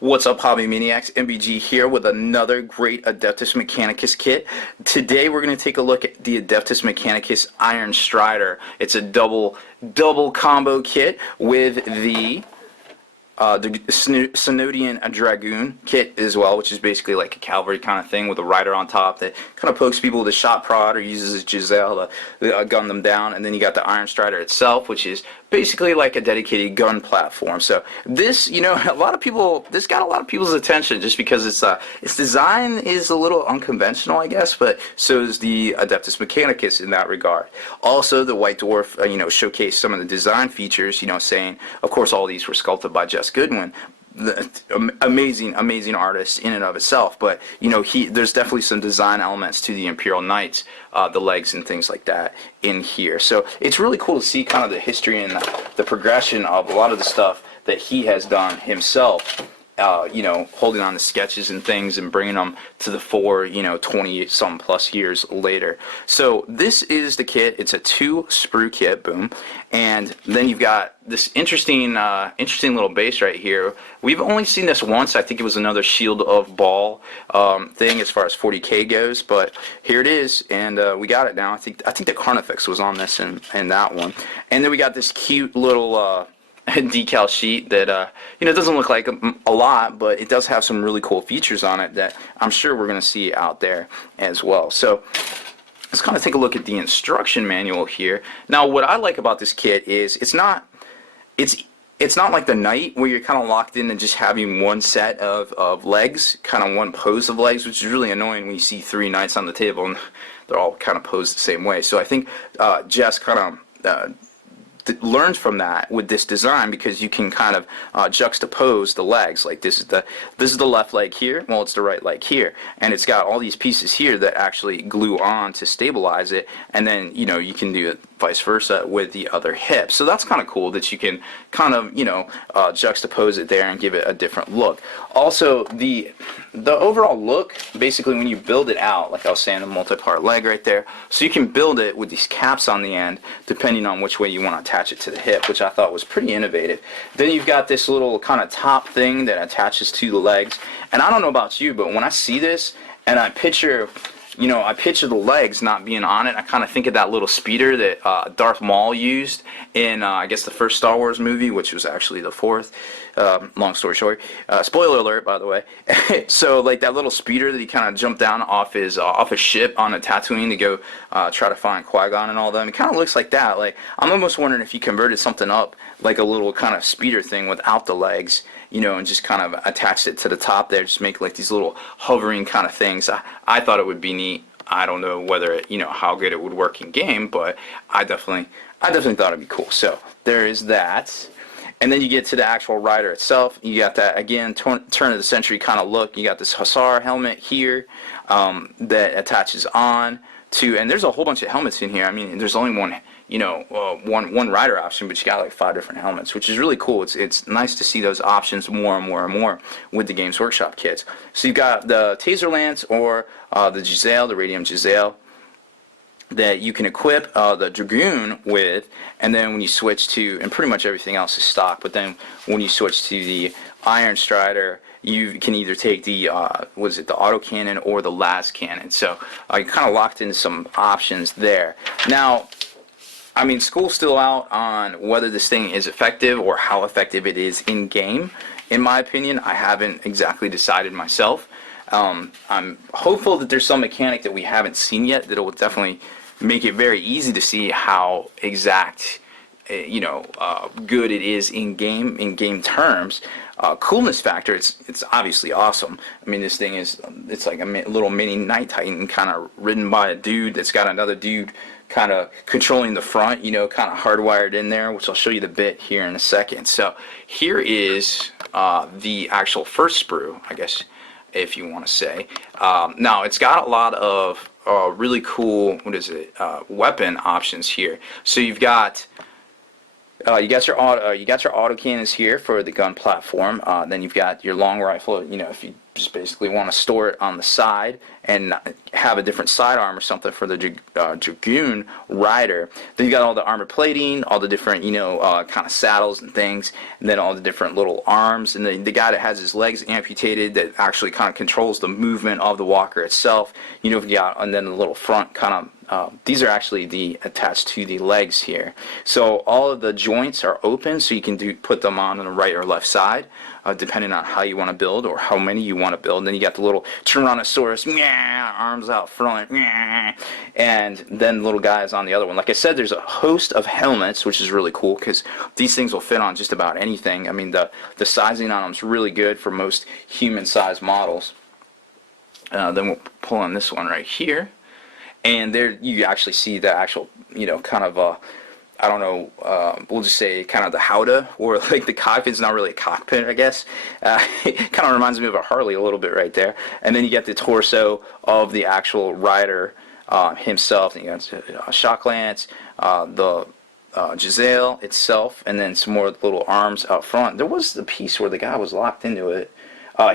What's up, Hobby Maniacs? MBG here with another great Adeptus Mechanicus kit. Today we're going to take a look at the Adeptus Mechanicus Ironstrider. It's a double combo kit with the Synodian Dragoon kit as well, which is basically like a cavalry kind of thing with a rider on top that kind of pokes people with a shot prod or uses his Giselle to gun them down. And then you got the Ironstrider itself, which is basically like a dedicated gun platform. So this, this got a lot of people's attention just because its design is a little unconventional, I guess, but so is the Adeptus Mechanicus in that regard. Also, the White Dwarf, showcased some of the design features, saying, of course, all these were sculpted by Jess Goodwin, the amazing artist in and of itself, but there's definitely some design elements to the Imperial Knights, the legs and things like that in here. So it's really cool to see kind of the history and the progression of a lot of the stuff that he has done himself. Holding on to sketches and things and bringing them to the fore, 20-some plus years later. So this is the kit. It's a 2 sprue kit, boom. And then you've got this interesting little base right here. We've only seen this once. I think it was another Shield of Ball thing as far as 40K goes, but here it is, and we got it now. I think the Carnifex was on this and that one. And then we got this cute little decal sheet that doesn't look like a lot, but it does have some really cool features on it that I'm sure we're going to see out there as well. So let's kind of take a look at the instruction manual here. Now, what I like about this kit is it's not like the Knight where you're kind of locked in and just having one set of legs, kind of one pose of legs, which is really annoying when you see 3 Knights on the table and they're all kind of posed the same way. So I think Jess kind of learns from that with this design, because you can kind of juxtapose the legs. Like this is the left leg here, well, it's the right leg here, and it's got all these pieces here that actually glue on to stabilize it, and then you can do it vice versa with the other hip. So that's kind of cool that you can kind of juxtapose it there and give it a different look. Also, the overall look, basically when you build it out, like I was saying, the multi-part leg right there, so you can build it with these caps on the end depending on which way you want to attach it to the hip, which I thought was pretty innovative. Then you've got this little kind of top thing that attaches to the legs, and I don't know about you, but when I see this and I picture the legs not being on it, I kind of think of that little speeder that Darth Maul used in, I guess, the first Star Wars movie, which was actually the 4th. Long story short, spoiler alert, by the way. So, like that little speeder that he kind of jumped down off his ship on a Tatooine to go try to find Qui-Gon and all them. It kind of looks like that. Like, I'm almost wondering if he converted something up, like a little kind of speeder thing without the legs, and just kind of attached it to the top there, just make like these little hovering kind of things. I thought it would be neat. I don't know whether it, how good it would work in game, but I definitely thought it'd be cool. So there is that. And then you get to the actual rider itself. You got that, again, turn of the century kind of look. You got this Hussar helmet here that attaches on to, and there's a whole bunch of helmets in here. I mean, there's only one rider option, but you got like 5 different helmets, which is really cool. It's nice to see those options more and more with the Games Workshop kits. So you've got the Taser Lance or the Giselle, the Radium Giselle, that you can equip the Dragoon with, and then when you switch to, and pretty much everything else is stock, but then when you switch to the Ironstrider, you can either take the the autocannon or the las cannon. So you kind of locked into some options there. Now, I mean, school's still out on whether this thing is effective or how effective it is in game. In my opinion, I haven't exactly decided myself. I'm hopeful that there's some mechanic that we haven't seen yet that will definitely make it very easy to see how exact, good it is in game terms. Coolness factor, it's obviously awesome. I mean, this thing it's like a little mini Night Titan kind of ridden by a dude that's got another dude kind of controlling the front, kind of hardwired in there, which I'll show you the bit here in a second. So here is the actual first sprue, I guess, if you want to say. Now, it's got a lot of really cool, weapon options here. So you've got you got your autocannons here for the gun platform. Then you've got your long rifle. If you just basically want to store it on the side and have a different sidearm or something for the Dragoon rider. Then you got all the armor plating, all the different, kind of saddles and things, and then all the different little arms, and the guy that has his legs amputated that actually kind of controls the movement of the walker itself. And then the little front kind of these are actually attached to the legs here. So all of the joints are open, so you can put them on the right or left side, depending on how you want to build or how many you want to build. And then you got the little Tyrannosaurus, arms out front, and then little guys on the other one. Like I said, there's a host of helmets, which is really cool because these things will fit on just about anything. I mean, the sizing on them is really good for most human-sized models. Then we'll pull on this one right here. And there you actually see the actual, kind of, I don't know, we'll just say kind of the howdah, or like the cockpit's not really a cockpit, I guess. It kind of reminds me of a Harley a little bit right there. And then you get the torso of the actual rider himself. And you got shock lance, the Giselle itself, and then some more little arms out front. There was the piece where the guy was locked into it.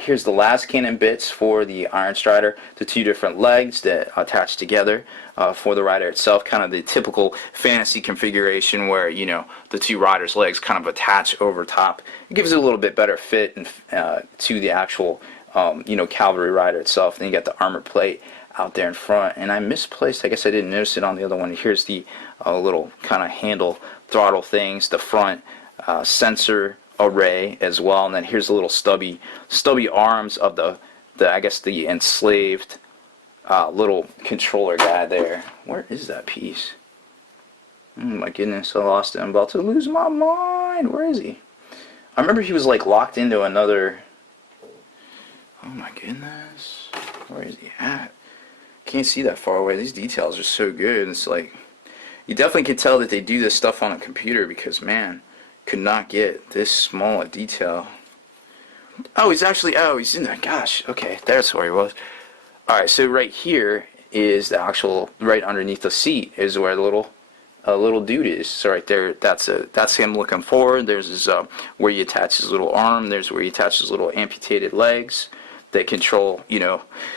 Here's the last cannon bits for the Ironstrider, the two different legs that attach together for the rider itself, kind of the typical fantasy configuration where, the two riders' legs kind of attach over top. It gives it a little bit better fit and, to the actual, cavalry rider itself. Then you got the armor plate out there in front, and I misplaced, I guess I didn't notice it on the other one. Here's the little kind of handle throttle things, the front sensor array as well, and then here's the little stubby arms of the I guess the enslaved little controller guy there. Where is that piece? Oh my goodness, I lost it. I'm about to lose my mind. Where is he? I remember he was like locked into another. Oh my goodness, where is he at? Can't see that far away. These details are so good. It's like you definitely can tell that they do this stuff on a computer, because man, could not get this small a detail. Oh, he's in there. Gosh, okay, that's where he was. Alright, so right here is the actual, right underneath the seat is where the little dude is. So right there, that's him looking forward. There's his, where you attach his little arm. There's where you attach his little amputated legs that control,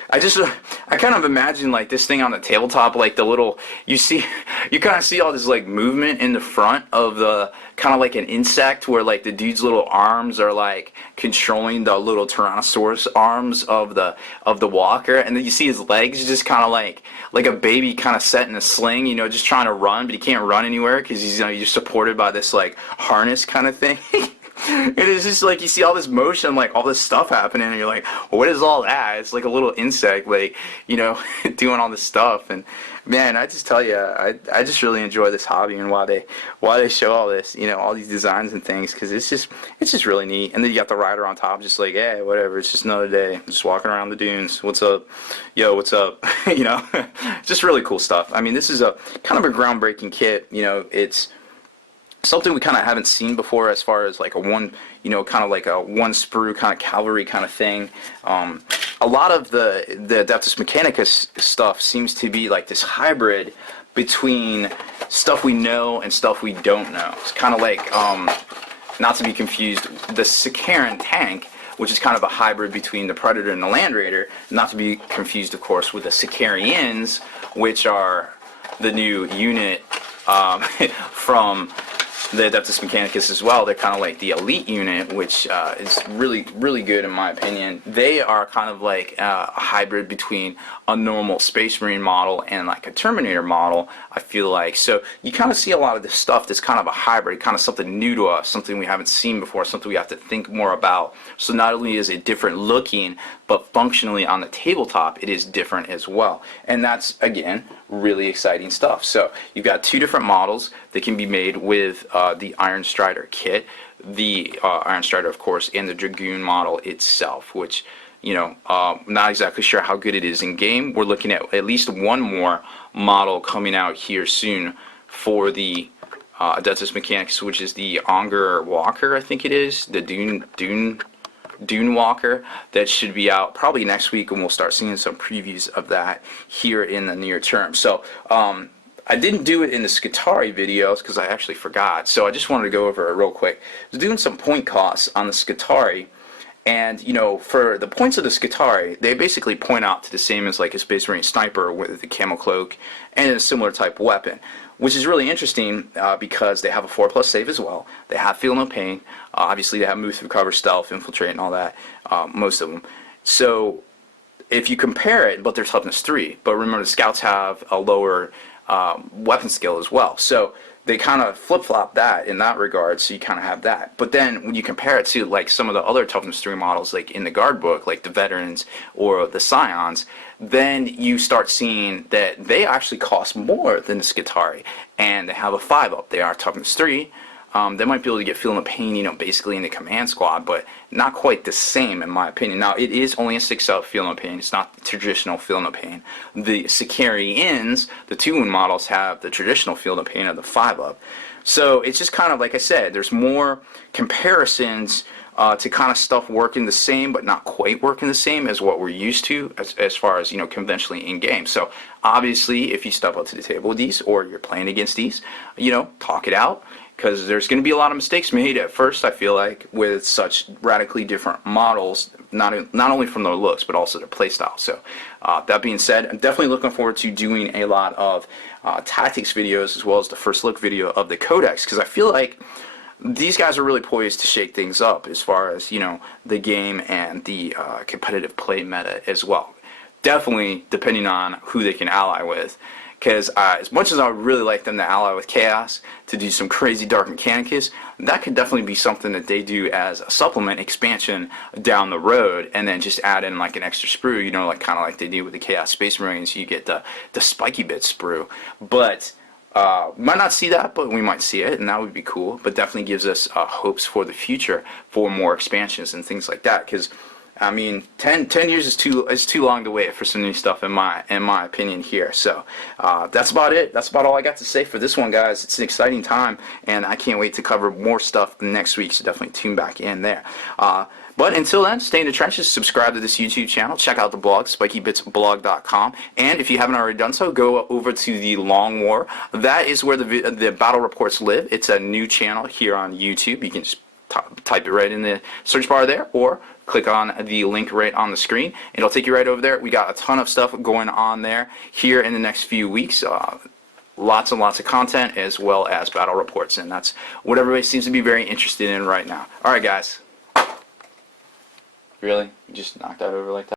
I kind of imagine like this thing on the tabletop, like the little, you kind of see all this like movement in the front of the, kind of like an insect, where like the dude's little arms are like controlling the little Tyrannosaurus arms of the walker, and then you see his legs just kind of like a baby kind of set in a sling, just trying to run, but he can't run anywhere because he's, you're supported by this like harness kind of thing. It is just like you see all this motion, like all this stuff happening, and you're like, well, what is all that? It's like a little insect, like, doing all this stuff. And man, I just tell you, I just really enjoy this hobby, and why they show all this, all these designs and things, because it's just really neat. And then you got the rider on top, just like, hey, whatever, it's just another day, I'm just walking around the dunes. What's up? Yo, what's up? Just really cool stuff. I mean, this is a kind of a groundbreaking kit. It's something we kind of haven't seen before, as far as like a one, kind of like a one sprue kind of cavalry kind of thing. A lot of the Adeptus Mechanicus stuff seems to be like this hybrid between stuff we know and stuff we don't know. It's kind of like, not to be confused, the Sicaran tank, which is kind of a hybrid between the Predator and the Land Raider, not to be confused, of course, with the Sicarians, which are the new unit from the Adeptus Mechanicus as well. They're kind of like the elite unit, which is really, really good in my opinion. They are kind of like a hybrid between a normal Space Marine model and like a Terminator model, I feel like. So you kind of see a lot of this stuff that's kind of a hybrid, kind of something new to us, something we haven't seen before, something we have to think more about. So not only is it different looking, but functionally on the tabletop, it is different as well. And that's, again, really exciting stuff. So you've got two different models that can be made with the Ironstrider kit, the Ironstrider, of course, and the Dragoon model itself, which, not exactly sure how good it is in game. We're looking at least one more model coming out here soon for the Adeptus Mechanicus, which is the Onger Walker, I think it is, the Dune Walker. That should be out probably next week, and we'll start seeing some previews of that here in the near term. So I didn't do it in the Skitarii videos because I actually forgot, so I just wanted to go over it real quick. I was doing some point costs on the Skitarii, And, you know, for the points of the Skitarii, they basically point out to the same as like a Space Marine sniper with the camo cloak and a similar type weapon, which is really interesting because they have a 4+ save as well. They have Feel No Pain. Obviously, they have Move Through Cover, Stealth, Infiltrate, and all that, most of them. So if you compare it, but they're toughness 3. But remember, the Scouts have a lower weapon skill as well. So they kind of flip-flop that in that regard, so you kind of have that. But then when you compare it to like some of the other toughness 3 models, like in the guard book, like the veterans or the scions, then you start seeing that they actually cost more than the Skitarii, and they have a 5-up. They are toughness 3. They might be able to get Feel No Pain, you know, basically in the command squad, but not quite the same in my opinion. Now, it is only a 6-up Feel No Pain. It's not the traditional Feel No Pain. The Sicarians, the 2-wound models, have the traditional Feel No Pain of the 5-up. So it's just kind of like I said, there's more comparisons to kind of stuff working the same but not quite working the same as what we're used to as far as, you know, conventionally in game. So obviously, if you step up to the table with these or you're playing against these, you know, talk it out, because there's going to be a lot of mistakes made at first, I feel like, with such radically different models, not only from their looks, but also their playstyle. So that being said, I'm definitely looking forward to doing a lot of tactics videos as well as the first look video of the Codex, because I feel like these guys are really poised to shake things up as far as, you know, the game and the competitive play meta as well. Definitely depending on who they can ally with. Because as much as I would really like them to ally with Chaos to do some crazy Dark Mechanicus, that could definitely be something that they do as a supplement expansion down the road, and then just add in like an extra sprue, you know, like kind of like they do with the Chaos Space Marines. You get the spiky bit sprue. But might not see that, but we might see it, and that would be cool. But definitely gives us hopes for the future for more expansions and things like that. Because I mean, 10 years is too long to wait for some new stuff in my opinion here. So that's about it. That's about all I got to say for this one, guys. It's an exciting time, and I can't wait to cover more stuff next week. So definitely tune back in there. But until then, stay in the trenches. Subscribe to this YouTube channel. Check out the blog, spikybitsblog.com. And if you haven't already done so, go over to the Long War. That is where the battle reports live. It's a new channel here on YouTube. You can just type it right in the search bar there, or click on the link right on the screen. It'll take you right over there. We got a ton of stuff going on there here in the next few weeks. Lots and lots of content, as well as battle reports, and that's what everybody seems to be very interested in right now. Alright, guys. Really? You just knocked that over like that?